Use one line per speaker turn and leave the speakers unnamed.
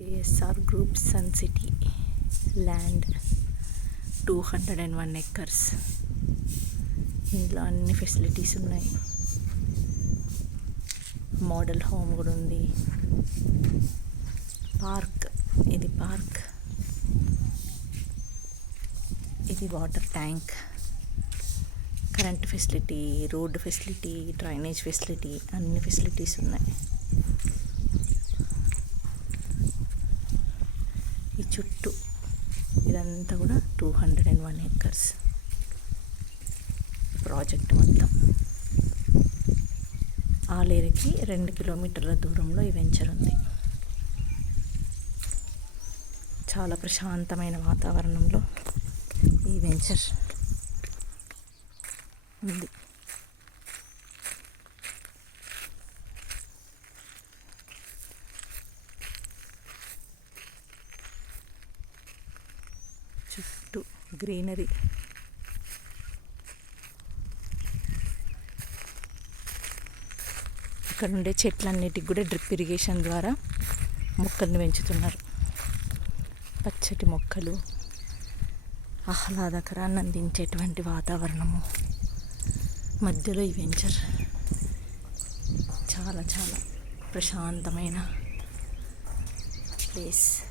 CSR group Sun City land two hundred and one acres ఇందులో అన్ని facilities ఉన్నాయి. Model home కూడా ఉంది. పార్క్. ఇది పార్క్. ఇది water tank. Current facility road facility drainage facility అన్ని ఫెసిలిటీస్ ఉన్నాయి. ఈ చుట్టూ. ఇదంతా కూడా two hundred and one acres project మొత్తం. ఆలేరుకి రెండు కిలోమీటర్ల దూరంలో ఈ వెంచర్ ఉంది. చాలా ప్రశాంతమైన వాతావరణంలో ఈ వెంచర్ ఉంది. చుట్టూ గ్రీనరీ. ఇక్కడ ఉండే చెట్లన్నిటికి కూడా డ్రిప్ ఇరిగేషన్ ద్వారా మొక్కల్ని పెంచుతున్నారు. పచ్చటి మొక్కలు ఆహ్లాదకరాన్ని అందించేటువంటి వాతావరణము. మధ్యలో ఈ వెంచర్. చాలా చాలా ప్రశాంతమైన ప్లేస్.